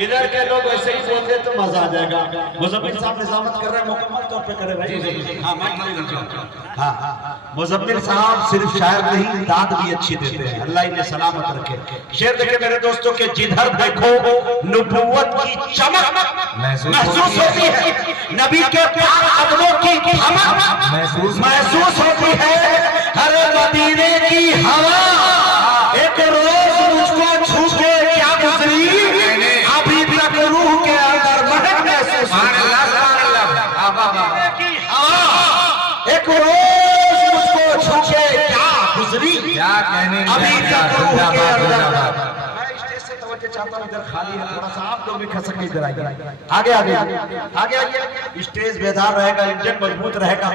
इधर के लोग वैसे ही बोलते तो मजा आ जाएगा। मुजम्मिल साहब निजामत कर रहे हैं, मुकम्मल तौर पे करे भाई। हाँ, मुजम्मिल साहब सिर्फ शायर नहीं, दाद भी अच्छी देते हैं, अल्लाह इन्हें सलामत रखे। शेर देखे मेरे दोस्तों के, जिधर देखो नबूवत की चमक महसूस होती है, नबी के पाक कदमों की धमक महसूस होती है, हरे मदीने की हवा एक रोज मुझको छू के क्या गुजरी, अभी तक रूह के अंदर महक महसूस की हवा एक रोज मुझको छू के क्या गुजरी, क्या कहने अभी तक रूह के अंदर। मैं स्टेज से तवज्जो चाहता हूं, इधर खाली है थोड़ा सा, आप लोग भी खसक के इधर आइए, आगे आगे आगे आइए। स्टेज बेदार रहेगा, इंजन मजबूत रहेगा।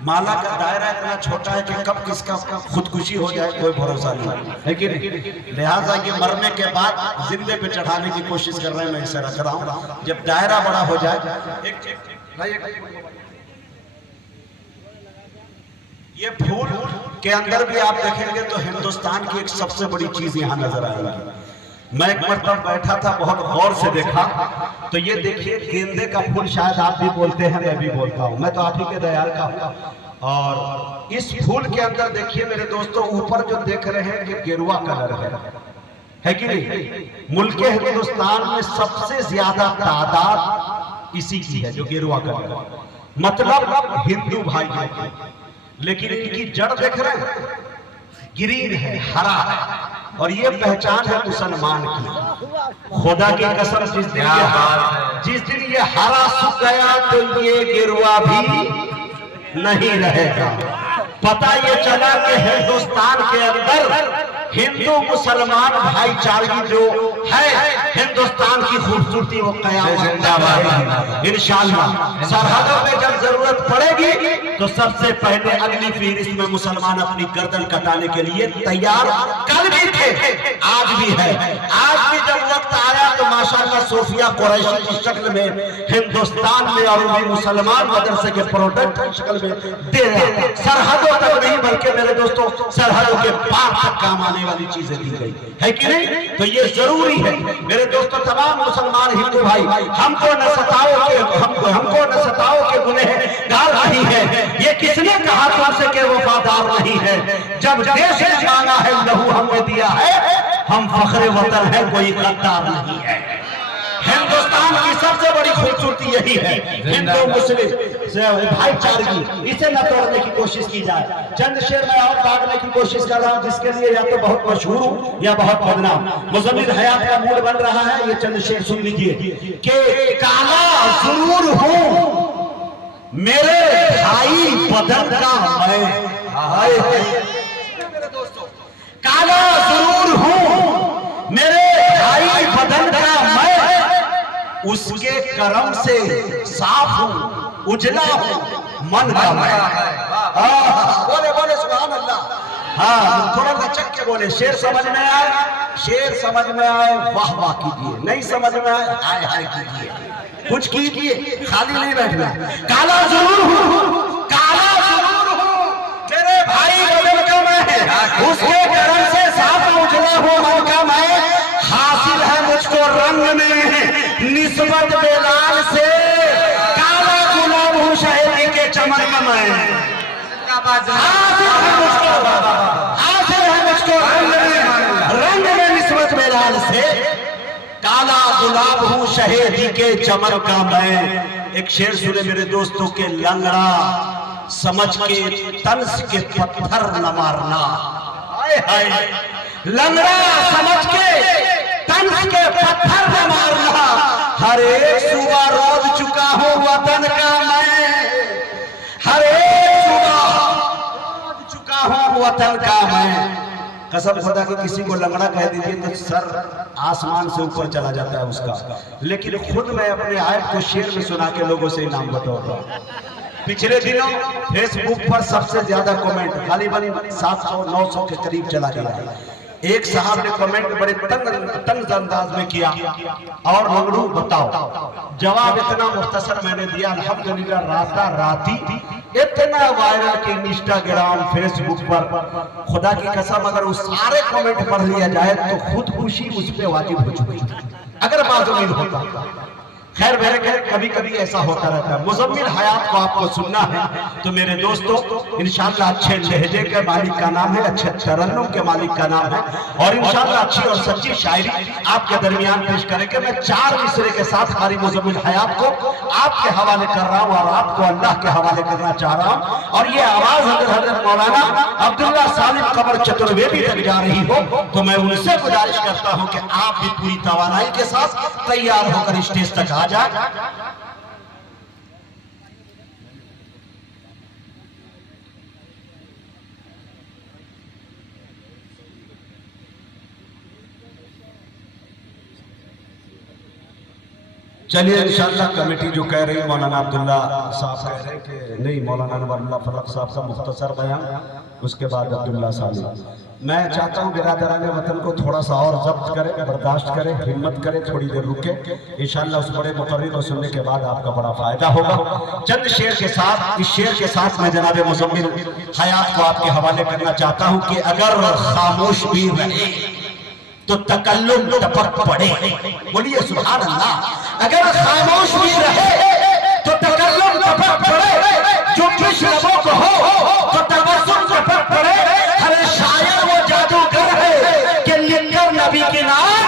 माला का दायरा इतना छोटा है कि कब किसका खुदकुशी हो जाए कोई भरोसा नहीं है कि नहीं। लिहाजा ये मरने के बाद जिंदे पे चढ़ाने की कोशिश कर रहे हैं, मैं इसे रख रहा हूँ। जब दायरा बड़ा हो जाए, ये फूल के अंदर भी आप देखेंगे तो हिंदुस्तान की एक सबसे बड़ी चीज यहाँ नजर आएगी। मैं एक मरतबा बैठा था, बहुत गौर से देखा तो ये देखिए गेंदे का फूल, शायद आप भी बोलते हैं, मैं भी बोलता हूँ, मैं तो आप ही के दयाल का हूँ। और इस फूल के अंदर देखिए मेरे दोस्तों, ऊपर जो देख रहे हैं कि गेरुआ कलर है कि नहीं। मुल्क हिंदुस्तान में सबसे ज्यादा तादाद इसी की है जो गेरुआ कलर, मतलब हिंदू भाई है। लेकिन इनकी जड़ देख रहे हैं, ग्रीन है, हरा है, और ये पहचान है मुसलमान की। खुदा की कसम, जिस दिन ये हरा सूख गया तो ये गिरवा भी नहीं रहेगा। पता ये चला कि हिंदुस्तान के अंदर हिंदू मुसलमान भाईचारगी जो है, हिंदुस्तान की खूबसूरती वो कयामत इंशाअल्लाह। सरहदों में जब जरूरत पड़ेगी तो सबसे पहले अगली फहरिस्त में मुसलमान अपनी गर्दन कटाने के लिए तैयार कल भी थे, आज भी है। आज भी जब वक्त आया तो माशाअल्लाह सोफिया कुरैशी की शक्ल में हिंदुस्तान में और भी मुसलमान मदरसे के प्रोडक्ट की शक्ल में दे रहे हैं। सरहदों तक नहीं बल्कि मेरे दोस्तों सरहदों के पार तक काम आने वाली चीजें दी गई है कि नहीं। तो ये जरूरी है मेरे दोस्तों, तमाम मुसलमान हिंदू भाई, हमको न सताओ के गुनहगार नहीं है। ये किसने कहा तुमसे कि वफादार नहीं है, जब देश ने मांगा है लहू हमने दिया है, हम फख्रे वतन है, कोई गद्दार नहीं है। हिंदुस्तान की सबसे बड़ी खूबसूरती यही है, हिंदू मुस्लिम भाईचारगी, इसे न तोड़ने की कोशिश की जाए। चंद शेर में और काटने की कोशिश कर रहा हूं, जिसके लिए या तो बहुत मशहूर हूं या बहुत बदनाम। मुज़म्मिल हयात का मूड बन रहा है, ये चंद शेर सुन लीजिए कि काला जरूर हूं मेरे भाई बदन का मैं, काला जरूर हूं मेरे भाई बदन का मैं, उसके करम से साफ हूं, उजला हूं मन का मैं। बोले बोले सुभान अल्लाह। हाँ, थोड़ा लचक के बोले। शेर समझ में आए, शेर समझ में आए वाह वाह कीजिए, नहीं समझ में आए हाय हाय कीजिए, कुछ कीजिए, खाली नहीं बैठना। काला जरूर हूं, काला जरूर हूं मेरे भाई बदन का मैं, उसके करम से साफ उजला हूं मन का मैं। हासिल है मुझको रंग में निस्बत बेलाल से, काला गुलाब हूं शहरी के चमन में मैं। हासिल है मुझको रंग में निस्बत बेलाल से, काला गुलाब हूं शहरी के चमन का मैं। एक शेर सुने मेरे दोस्तों के, लंगड़ा समझ के तंस के पत्थर न मारना, लंगड़ा समझ के तंस के पत्थर न मारना, हर एक सुबह रोज चुका हूं वतन का मैं, हर एक सुबह रोज चुका हूं वतन का मैं। कसम खुदा की किसी को लंगड़ा कह दीजिए तो सर आसमान से ऊपर चला जाता है उसका। लेकिन खुद मैं अपने आयत को शेर में सुना के लोगों से इनाम बतौता हूं। पिछले दिनों फेसबुक पर सबसे ज्यादा कमेंट करीबन 700-900 के करीब चला गया। एक साहब ने कमेंट बड़े तंग अंदाज में किया, और लंगड़ू बताओ। जवाब इतना मुख्तसर मैंने दिया, अल्हम्दुलिल्लाह राता राती इतना वायरल कि इंस्टाग्राम फेसबुक पर खुदा की कसम अगर उस सारे कमेंट पढ़ लिया जाए तो खुदकुशी उस पे वाजिब हो चुकी अगर बाजुमीन होता। खैर मेरे कभी कभी ऐसा होता रहता है। मुजम्मिल हयात को आपको सुनना है तो मेरे दोस्तों इंशाअल्लाह अच्छे लहजे के मालिक का नाम है, अच्छे तरन्नुम के मालिक का नाम है और इंशाअल्लाह अच्छी और सच्ची शायरी आपके दरमियान पेश करेंगे। मैं 4 मिसरे के साथ कारी मुजम्मिल हयात को आपके हवाले कर रहा हूँ और आपको अल्लाह के हवाले करना चाह रहा हूँ। और ये आवाज अगर हजरत मौलाना अब्दुल्ला सालिम कमर चतुर्वेदी तक जा रही हो तो मैं उनसे गुजारिश करता हूँ कि आप भी पूरी तवानाई के साथ तैयार होकर स्टेज तक आ जा। चलिए इंशाअल्लाह कमेटी जो कह रही मौलाना अब्दुल्ला साहब कह रहे हैं कि नहीं, मौलाना अनवरुल्लाह फलक साहब का मुख्तसर बयान, उसके बाद अब्दुल्ला सालिम। मैं चाहता हूँ बिरादरान वतन को थोड़ा सा और जब्त करें, बर्दाश्त करें, हिम्मत करें, थोड़ी देर रुके। इंशाअल्लाह उस बड़े मुकर्रिर को सुनने के बाद आपका बड़ा फायदा होगा। चंद शेर के साथ, इस शेर के साथ मैं जनाब मुजम्मिल हयात को आपके हवाले करना चाहता हूँ कि अगर खामोश भी रहे तो तकल्लुम टपक पड़े। बोलिए सुभान अल्लाह। अगर खामोश भी रहे तो तकल्लुम टपक पड़े, जो खुश लबों को हो तो तबस्सुम टपक पड़े। हर शायर वो जादूगर है कि लिखकर नबी के नाम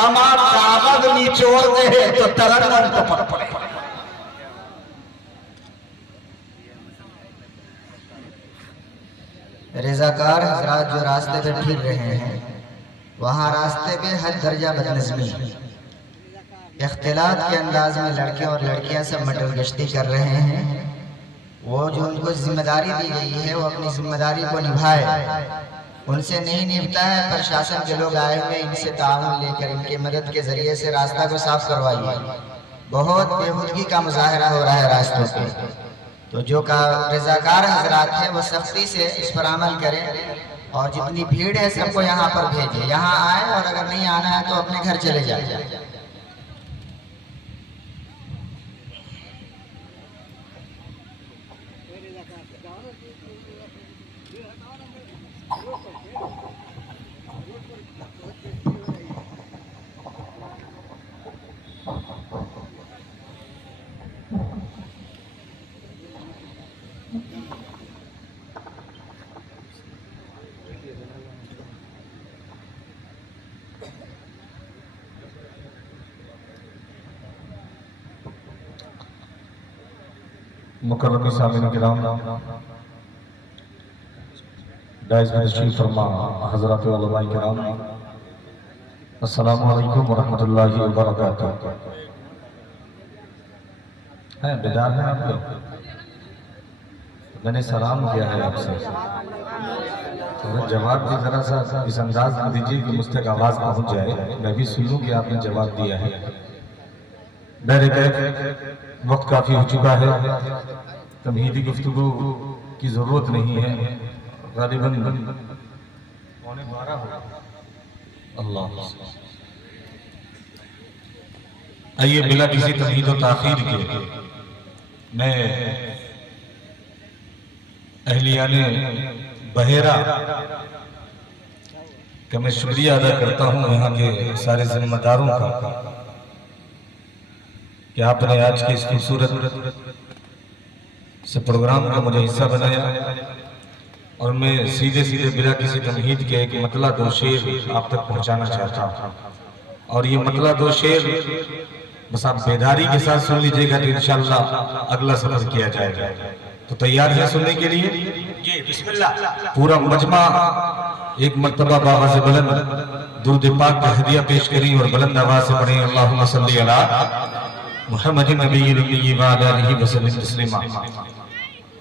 अमार कागज निचोड़ दे तो तरन्नुम टपक पड़े। रज़ाकार हजरात जो रास्ते पे फिर रहे हैं वहाँ रास्ते पे हर दर्जा बदनज़मी, इख्तिलात के अंदाज में लड़के और लड़कियां सब मटर गश्ती कर रहे हैं। वो जो उनको जिम्मेदारी दी गई है वो अपनी जिम्मेदारी को निभाए, उनसे नहीं निभता है। प्रशासन के लोग आए हुए इनसे ताउन लेकर इनकी मदद के जरिए से रास्ता को साफ करवाइए। बहुत बेहूदगी का मुजाहरा हो रहा है रास्तों पे, तो जो का रज़ाकार हजरात है वो सख्ती से इस पर अमल करें और जितनी भीड़ है सबको यहाँ पर भेजें, यहाँ आए और अगर नहीं आना है तो अपने घर चले जाए। मुकर्रमी सामीन किराम, डाइस में तशरीफ फरमा हज़रात उलमा किराम, अस्सलामु अलैकुम वरहमतुल्लाहि वबरकातुहू। हैं बेदार हैं आप लोग? मैंने सलाम किया है आपसे, तो जवाब भी ज़रा सा इस अंदाज में दीजिए कि मुझ तक आवाज़ पहुँच जाए, मैं भी सुन लूँ कि आपने जवाब दिया है। बहरकैफ वक्त काफ़ी हो चुका है, तमहीदी गुफ्तगू की ज़रूरत नहीं है। ग़ालिबन 11:15 हो। अल्लाह, आइए बिला किसी तमहीद और ताख़ीर के मैं अहलियाने बहेरा का मैं शुक्रिया अदा करता हूँ यहाँ के सारे जिम्मेदारों का कि आपने आज के इस खूबसूरत से प्रोग्राम का मुझे हिस्सा बनाया। और मैं सीधे सीधे बिना किसी तमहीद के एक मतला 2 शेर आप तक पहुंचाना चाहता हूँ। और ये मतला 2 शेर बस आप बेदारी के साथ सुन लीजिएगा तो इंशाअल्लाह अगला सफर किया जाएगा। तो तैयार है सुनने के लिए? जी बिस्मिल्लाह। पूरा मजमा एक मर्तबा बाबा से बुलंद दुरूद पाक का हदिया पेश करी और बुलंद आवाज से पढ़े अल्लाहुम्मा सल्ली अला मुहम्मद नबील उम्मी व आलिहि वसल्लम तस्लीमा।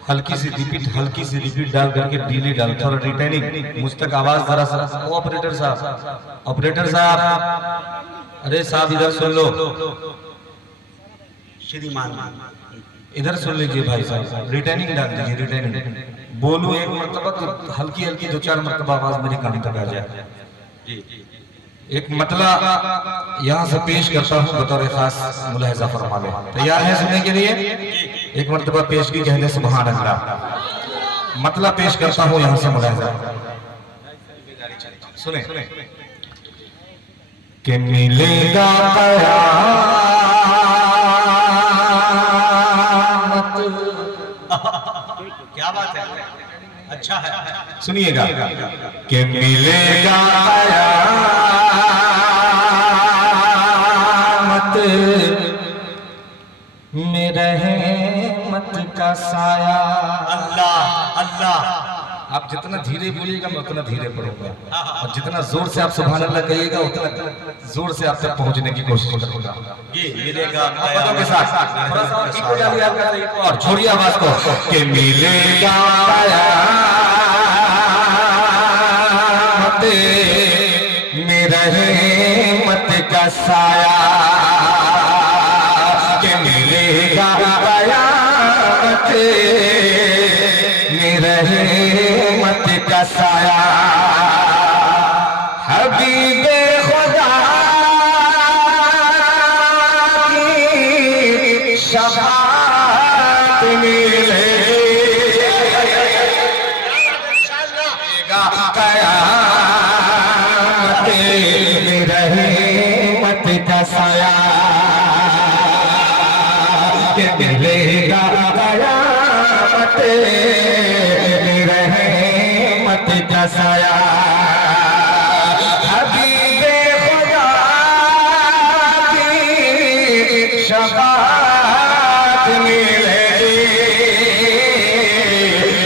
हल्की सी रिपीट डाल करके डीले डाल, थोड़ा रिटर्निंग मुझ तक आवाज जरा सा। ऑपरेटर साहब, अरे साहब इधर सुन लो, श्रीमान इधर सुन लीजिए भाई साहब, रिटर्निंग डाल दीजिए। रिटर्निंग बोलूं एक मरतबा तो हल्की 2-4 मरतबा आवाज मेरी कान तक आ जाए। एक मतला यहाँ से पेश करता हूँ बतौर खास मुलाहिजा फरमा ले। तैयार है सुनने के लिए? एक मर्तबा पेश की कहने सुभान अल्लाह। मतलब पेश करता हूँ यहाँ से मुलाहिजा सुने कि मिलेगा कयामत। क्या बात है, अच्छा है, सुनिएगा कि मिलेगा कयामत में रहमत का साया। अल्लाह अल्लाह। आप जितना धीरे बोलिएगा मैं उतना धीरे पढ़ूंगा, और जितना जोर से आप सुभान अल्लाह कहिएगा उतना जोर से आप तक पहुंचने की कोशिश करूंगा। ये मिलेगा के साथ और छोड़िए आवाज को कि मिलेगा कयामत में रहमत का साया, कि मिलेगा कयामत में रहमत का साया। हबीबे खुदा की शफाअत मिलेगा कयामत में रहमत का साया, कि मिलेगा कयामत में रहमत का साया। हबीबे खुदा की शफाअत मिलेगी,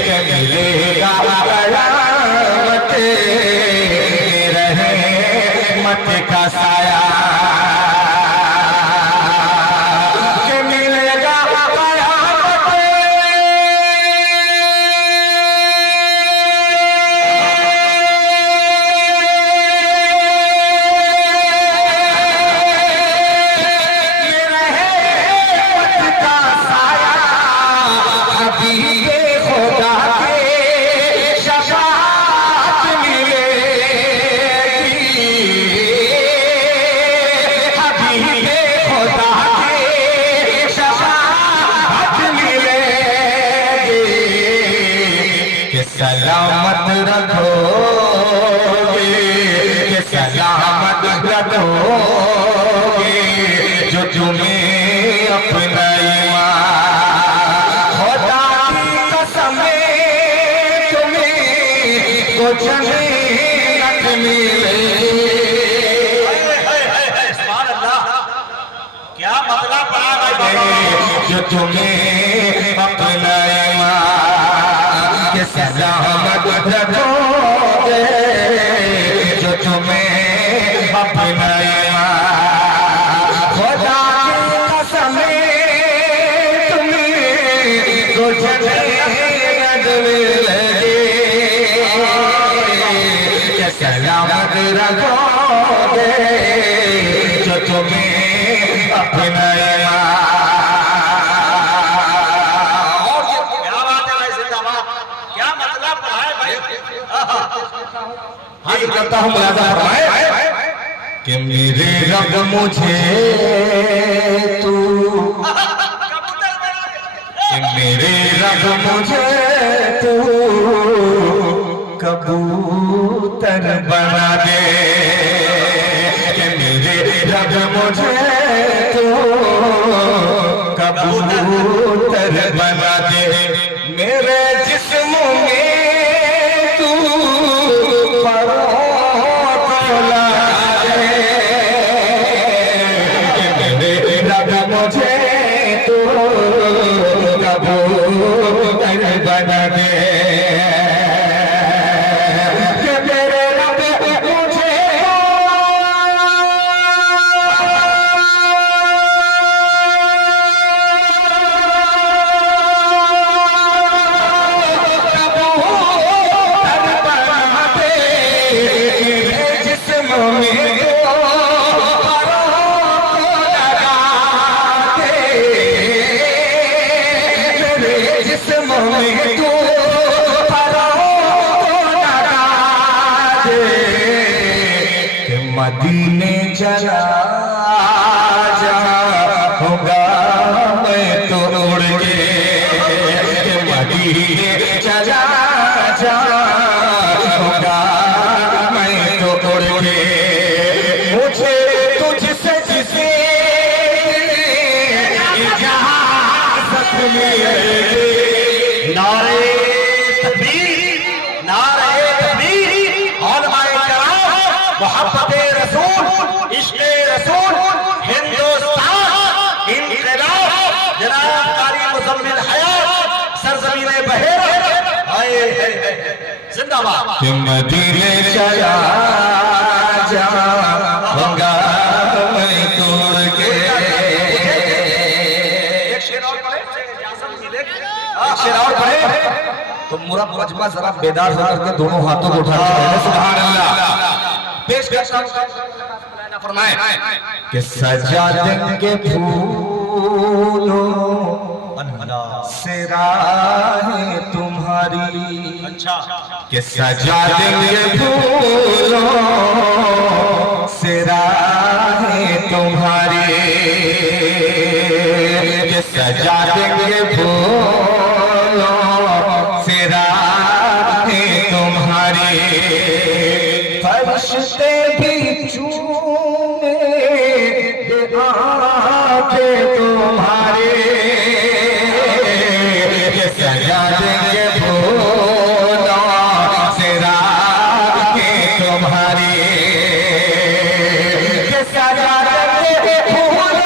कि मिलेगा कयामत में रहमत का साया। सलामत रखोगे, कि सलामत रखोगे जो तुम्हें अपना ईमान। खुदा की कसम तुम्हें तो जन्नत मिलेगी। क्या मतलब पड़ा भाई, जो तुम्हें अपना ईमान के सलामत रखोगे जो तुम्हें अपना ईमान। खुदा की कसम तुम्हें तो जन्नत मिलेगी, के सलामत रखोगे जो तुम्हें अपना ईमान। हाजिर करता हूँ मुलाज़ा फरमाए कि मेरे रब मुझे तू, कि मेरे रब मुझे तू कबूतर बना दे, कि मेरे रब मुझे तू कबूतर बना दे। मेरे जिस्म में तू मुझे तो कबूतर बना दे, कि मेरे रब मुझे कबूतर बना दे। जिस्म में मदीने चला जाऊंगा मैं तो उड़ के, मोहब्बत रसूल, इश्क़ रसूल, हिंदुस्तान इनक़िलाब, जनाब कारी मुज़म्मिल हयात, सरज़मीन बहेरा, हाय जिंदाबाद। मदीने चला जाऊंगा मैं तोड़ के। एक शेर और पढ़े, एक शेर और पढ़े तो पूरा मजमा जरा बेदार होकर के दोनों हाथों को उठा के सुभान अल्लाह पेश करना फरमाए कि सजा देंगे फूलों से राहें तुम्हारी। अच्छा कि सजा देंगे फूलों से राहें तुम्हारी, कि सजा देंगे फूलों से राहें तुम्हारी। फरिश्ते भी चूमेंगे आंखें तुम्हारी, कि सजा देंगे फूलों से राहें तुम्हारी, कि सजा देंगे फूलों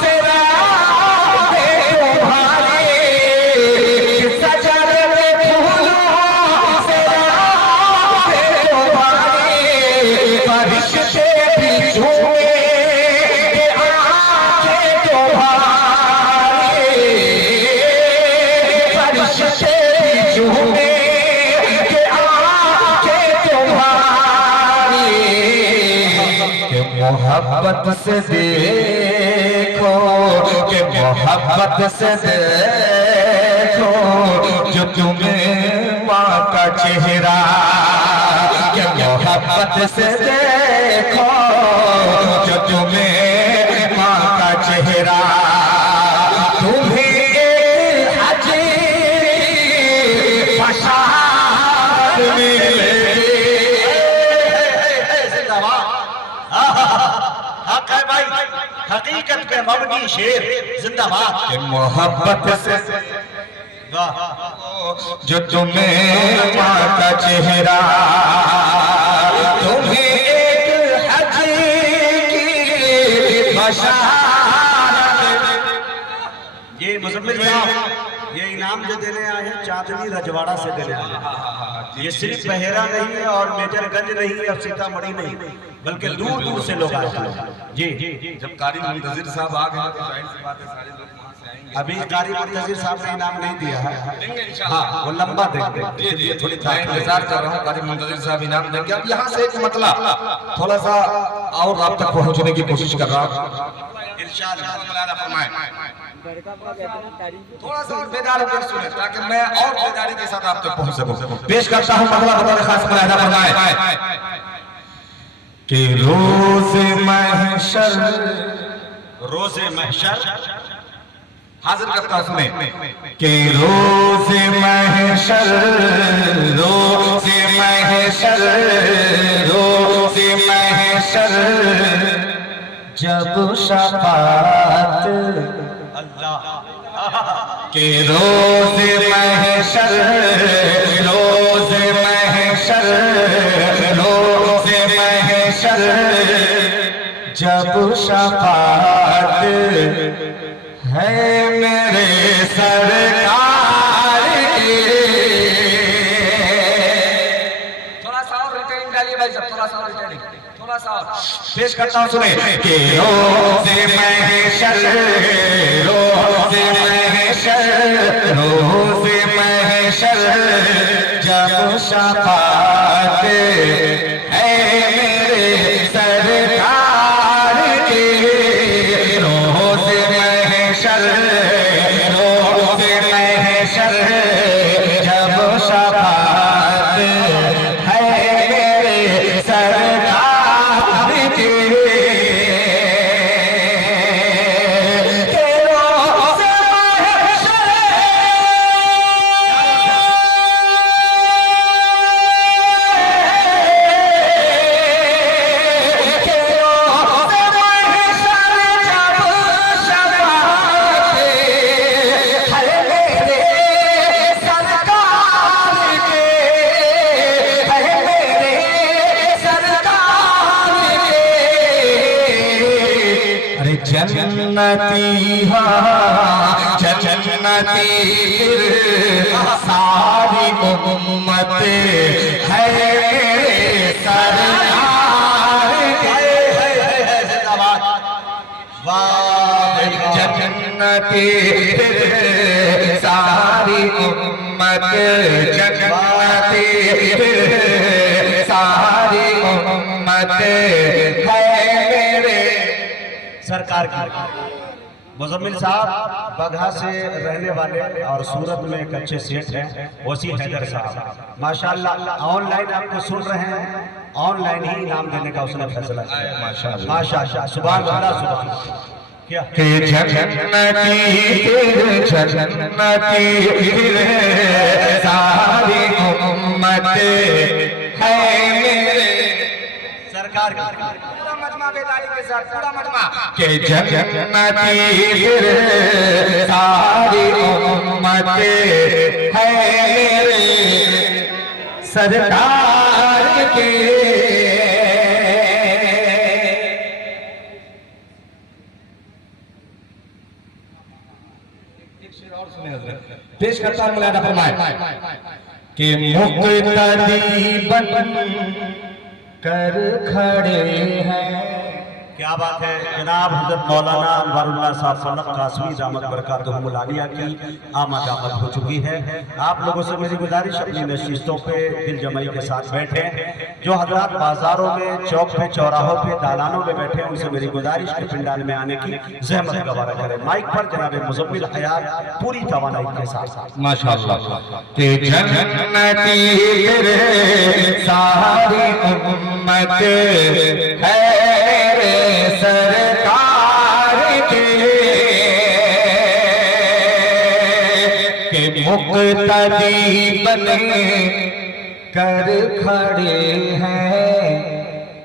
से राहें तुम्हारी, कि सजा देंगे फूलों से राहें तुम्हारी। फरिश्ते भी झूमेंगे आंखें तुम्हारी, फरिश्ते भी झूमेंगे आंखें तुम्हारी। कि मोहब्बत से देखो, कि मोहब्बत से देखो जो तुम्हें माँ का चेहरा, कि मोहब्बत से देखो जो तुम्हें माँ का चेहरा। तुम्हें एक अजीब बशारत मिलेगी। हक है भाई, हकीकत पे मबनी शेर जिंदाबाद। कि मोहब्बत से वाह जो तुम्हें माँ का चेहरा, तुम्हें एक हकीकी बशारत। ये मुज़म्मिल साहब ये इनाम जो देने आए हैं चांदनी रजवाड़ा से देने आए हैं। ये सिर्फ बहेरा नहीं है और मेजरगंज नहीं है और सीतामढ़ी नहीं, बल्कि दूर दूर से लोग आए हैं। जी जब कारी मुंतजिर साहब आ गए तो जाहिर सी बात है सारे लोग वहां से आएंगे। अभी कारी मुंतजिर साहब ने इनाम नहीं दिया है, देंगे इंशाल्लाह। हाँ वो लंबा देंगे, इसलिए थोड़ी मैं इंतजार कर रहा हूँ कारी मुंतजिर साहब इनाम देंगे। अब यहाँ से एक मतलब थोड़ा सा और आप तक पहुँचने की कोशिश कर रहा हूँ इंशाल्लाह। थोड़ा सा और बेदार होकर सुने ताकि मैं और बेदारी के साथ आप तक पहुँच सकूं। पेश करता हूँ मतलब बतौर खास मुलाहिदा फरमाए कि रोज़े महशर हाजिर करता हूँ सुने कि रोज़े महशर, रोज़े महशर, रोज़े महशर जब शफाअत के रोज़े महशर, रोज़े महशर, रोज़े महशर जब शफाअत है मेरे सरकार की। थोड़ा सा और रिटेलिंग डालिए भाई साहब, थोड़ा सा और रिटेलिंग, थोड़ा सा और पेश करता हूँ सुने कि रोज़े महशर, रोज़े महशर, रोज़े महशर जब शफाअत है मेरे सरकार की। रोज़े महशर, रोज़े महशर जब शफाअत है मेरे सरकार की। जन्नती सारी उम्मत है मेरे सरकार जन्नती सारी उम्मत जन्नती सारी उम्मत है मेरे सरकार की। मुजम्मिल साहब बगहा से रहने वाले और सूरत में एक अच्छे सेठ हैं, वसी हैदर साहब माशाल्लाह ऑनलाइन आपको सुन रहे हैं, ऑनलाइन ही इनाम देने का उसने फैसला किया। माशाल्लाह सुभान अल्लाह सुभान क्या जन्नती सारी उम्मत है मेरे सरकार का पूरा मजमा बेदारी के साथ पूरा मजमा के जन्नती सारी उम्मत है मेरे सरकार के। पेश करता हूं मुलादा फरमाए कि मुक्तदी बन कर खड़े हैं। क्या बात है जनाब हजरत मौलाना अनवारुल्लाह साहब फलक कासमी दामत बरकातुहुमुल आलिया की आमद हो चुकी है। आप लोगों से मेरी गुजारिश अपनी नशिस्तों पे दिल जमाई के साथ बैठे, जो हजरात बाजारों में चौक पे चौराहों पे दालानों में बैठे उनसे मेरी गुजारिश के पिंडाल में आने की जहमत गवारा करें। माइक पर जनाब मुजम्मिल हयात पूरी तवानाई के साथ माशाअल्लाह के जन्नती सारी उम्मत है सरकार के मुक्तदी बन कर खड़े हैं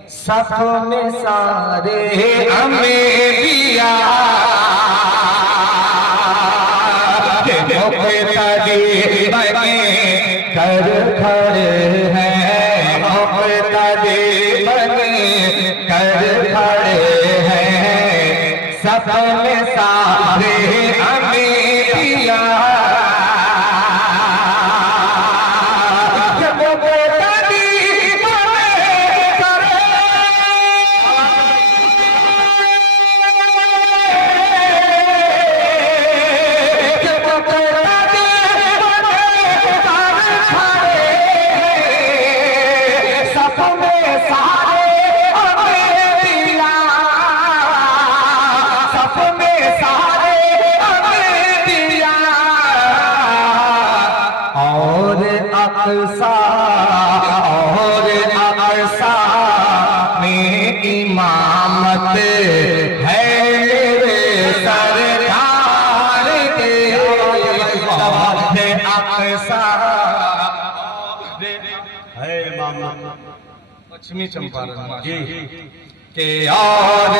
सफ में सारे अम्बिया के मुक्तदी बन कर खड़े हैं मुक्तदी बन कर खड़े सफ में सारे अम्बिया और अक्सा में इमामत है मेरे सरकार के अक्सा है इमाम पश्चिमी चंपारण जी के और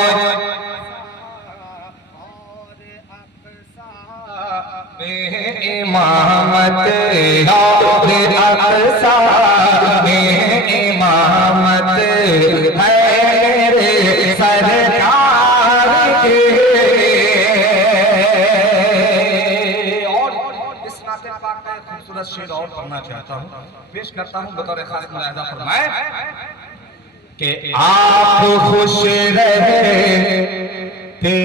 इमामत अक्सा में इमामत है मेरे सरकार के। और इस नाते पाक का खूबसूरत शेर और पढ़ना चाहता हूँ, पेश करता हूँ बतौर खास मुलाहिजा फरमाए कि आप खुश रहे थे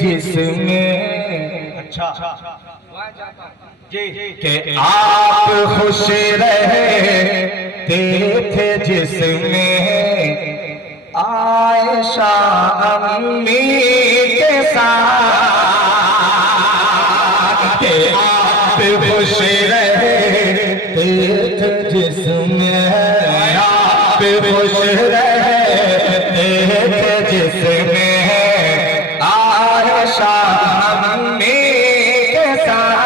जिसमें अच्छा जी कि आप खुश रहे थे जिसमें आयशा अम्मी के साथ कि आप खुश रहे थे जिसमें आप खुश रहे थे जिसमें आयशा अम्मी के साथ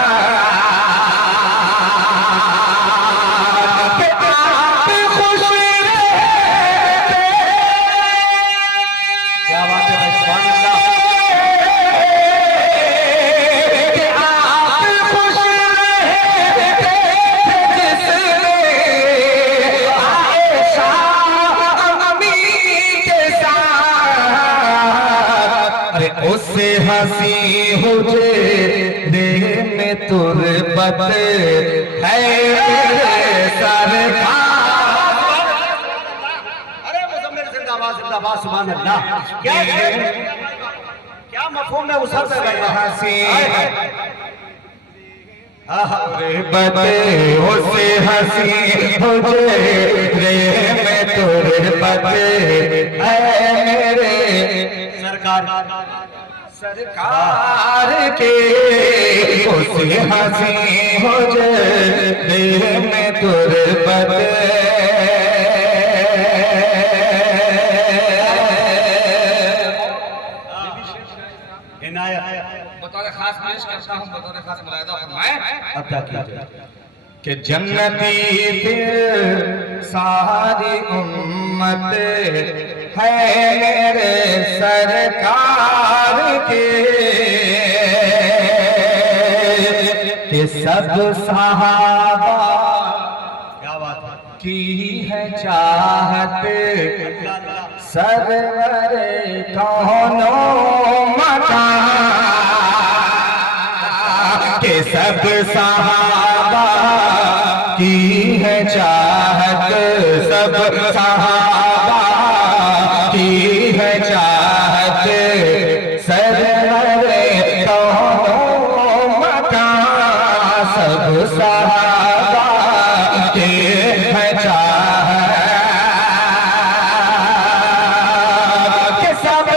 में तुरबत है सरकार। अरे मुज़म्मिल जिंदाबाद जिंदाबाद सुभान अल्लाह। क्या मफ़हूम में उसर से गया हंसी बते उसे हंसी रे में तुरबत है मेरे सरकार के उसे हंसी हो रे में तुरबत बतौर खास पेश करता हूँ, बतौर खास मुलाहिजा फरमाएं कि जन्नती दिल सारी उम्मत है मेरे सरकार के सब सहाबा की है चाहत सरवर कौनो मकान के सब सहाबा की है चाहत सब सहाबा की है चाहत सरवर कौनो मकान सब सहाबा की है चाहत के सब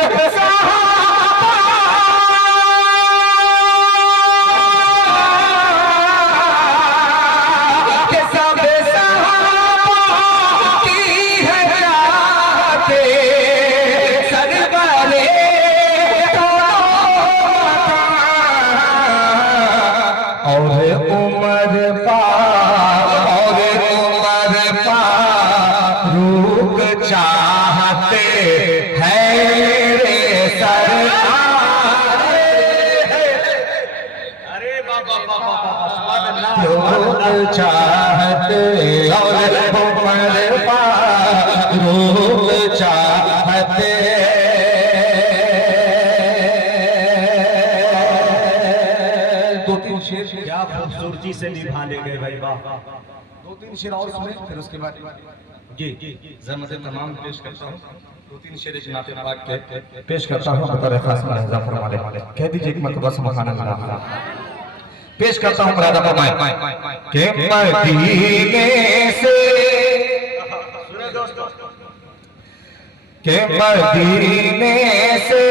चाहते हैं रे सरकार। अरे बाबा लोग चाहते और उमर फारूक चाहते। दो तीन शेर क्या खूबसूरती से निभाने गए भाई वाह। दो तीन शेर और सुने, फिर उसके बाद जी ज़हमत तमाम पेश करता हूँ। दो तीन शेर जनाब पाक के पेश करता हूँ, बतौर खास मुलाहिजा फरमाने कह दीजिए एक मरतबा सुभान अल्लाह। पेश करता हूँ मुलाहिजा फरमाए कि मदीने से के मदीने से